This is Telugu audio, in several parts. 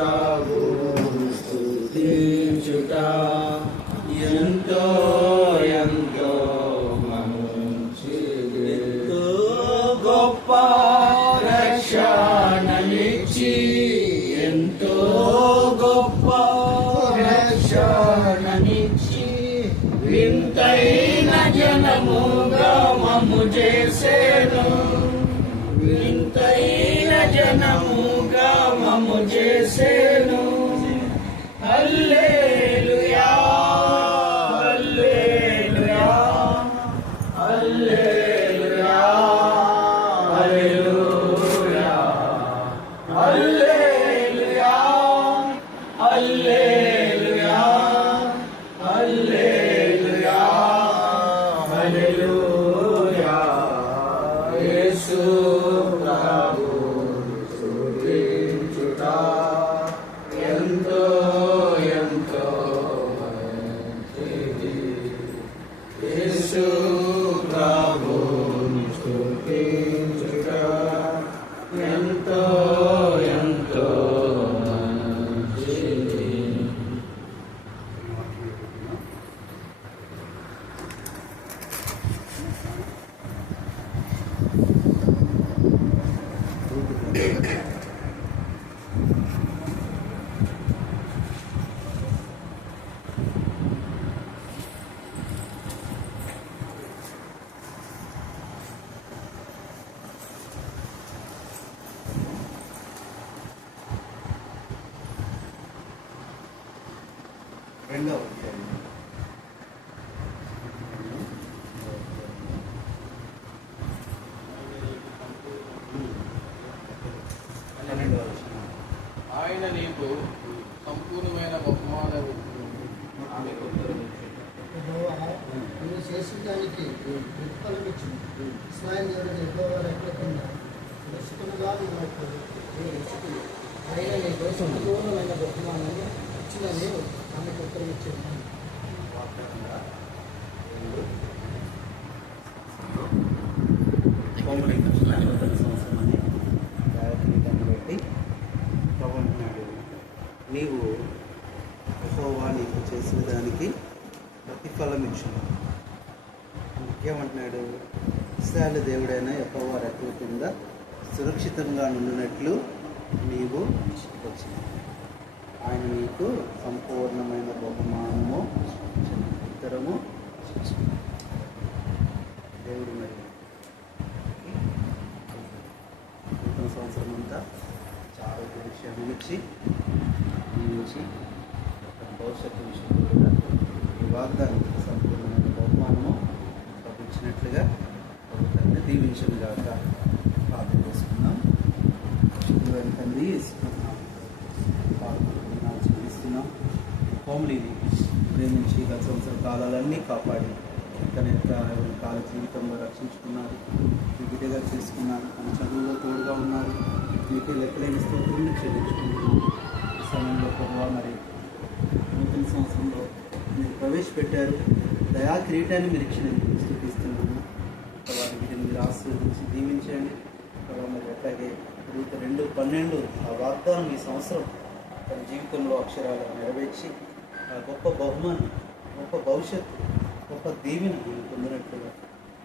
ప్రభు స్తుతించుట ఎంతో ఎంతో మంచిది ఎంతో గొప్ప రక్షణనిచ్చి ఎంతో గొప్ప రక్షణనిచ్చి వింతైన జనముగా మము చేసేను. వింతైన జనముగా మము చేసేను. హల్లెలూయా. హల్లెలూయా. హల్లెలూయా. హల్లెలూయా. హల్లెలూయా. హల్లెలూయా. హల్లెలూయా. హల్లెలూయా. యేసు ప్రభు. అడ్డంగా ఉంది. అది ఆయన నీకు సంపూర్ణమైన బహుమానం నువ్వు చేసిన దానికి ప్రతిఫలం ఇచ్చింది. ఇస్మాయిల్ దేవుడు ఎన్నో వారు ఎక్కకుండా నువ్వు ఆయన నీకు సంపూర్ణమైన బహుమానాన్ని ఇచ్చిందని నీవు యహోవా నీకు చేసిన దానికి ప్రతిఫలం ఇచ్చును ఇంకేమంటున్నాడు? ఇస్రాయల్ దేవుడైన యహోవా రెక్కల కింద సురక్షితంగా నుండినట్లు నీవు వచ్చిన ఆయన నీకు సంపూర్ణమైన బహుమానము ఉత్తరము దేవుడు మరి నూతన సంవత్సరం అంతా చాలా విషయాన్ని ఇచ్చి జీవించి భవిష్యత్తు విషయంలో ఈ వాగ్దానం సంపూర్ణమైన బహుమానము లభించినట్లుగా ప్రభుత్వాన్ని దీవించిన గాక ప్రార్థన చేసుకున్నాం శుభ్రమైన తండ్రి ఇస్తున్నాం పాల్గొంటున్నాం చెల్లిస్తున్నాం. హోమ్లీని ప్రేమించి గత సంవత్సర కాలాలన్నీ కాపాడి తన యొక్క కాల జీవితంలో రక్షించుకున్నారు. క్రికెట్గా చేసుకున్నారు. తన చదువులో తోడుగా ఉన్నారు. మీకు లెక్కలేని స్తోత్రుని చెల్లించుకుంటున్నాను సమయంలో ప్రభావ మరి నూతన సంవత్సరంలో మీరు ప్రవేశపెట్టారు. దయా కిరీటాన్ని మీరు ఇచ్చిన స్థుతిస్తున్నాము వీటిని మీరు ఆశీర్వదించి దీవించండి. ప్రభావ మరి అట్లాగే రూత రెండు పన్నెండు ఆ వాగ్దానం ఈ సంవత్సరం తన జీవితంలో అక్షరాలు నెరవేర్చి ఆ గొప్ప బహుమానం గొప్ప భవిష్యత్తు గొప్ప దీవెన నేను పొందినట్లుగా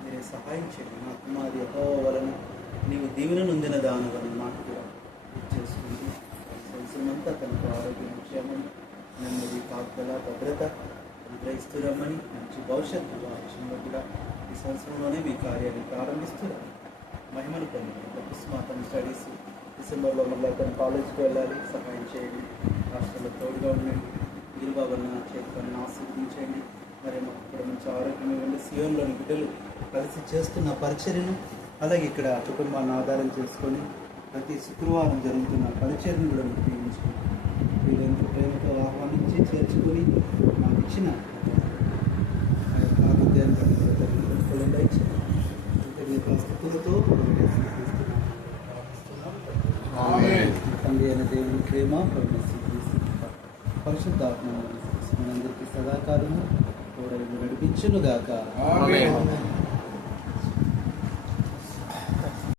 మీరే సహాయం చేయండి. నా కుమారి యెహోవా వలన నీవు దీవెన నొందిన దానవని మాట కూడా గుర్తు చేసుకుంటూ ఈ తనకు ఆరోగ్యం క్షేమం నెమ్మది కాపుదల భద్రత అనుగ్రహిస్తురమ్మని మంచి భవిష్యత్తు ఆ విషయంలో కూడా ఈ సంవత్సరంలోనే మీ కార్యాన్ని ప్రారంభిస్తున్నారు మహిమను పొందండి. తన స్టడీస్ డిసెంబర్లో మళ్ళీ తన కాలేజీకి వెళ్ళాలి. సహాయం చేయండి. రాష్ట్రంలో తోడుగా ఉండండి. గిరిబాబుని చేతులను ఆశీర్వదించండి. మరి మాకు ఇక్కడ మంచి ఆరోగ్యం ఇవ్వండి. సియోన్లోని బిడ్డలు కలిసి చేస్తున్న పరిచర్యను అలాగే ఇక్కడ కుటుంబాన్ని ఆధారం చేసుకొని ప్రతి శుక్రవారం జరుగుతున్న పరిచయను కూడా ఉపయోగించుకుంటాం వీళ్ళెంతో ప్రేమతో ఆహ్వానించి చేర్చుకొని మాకు ఇచ్చిన ఆరోగ్యాన్ని స్థితులతో తండ్రి అయిన దేవుని ప్రేమ పరిశుద్ధాత్మ మనందరికీ సదాకాలము ఎవరైనా నడిపించునుగాక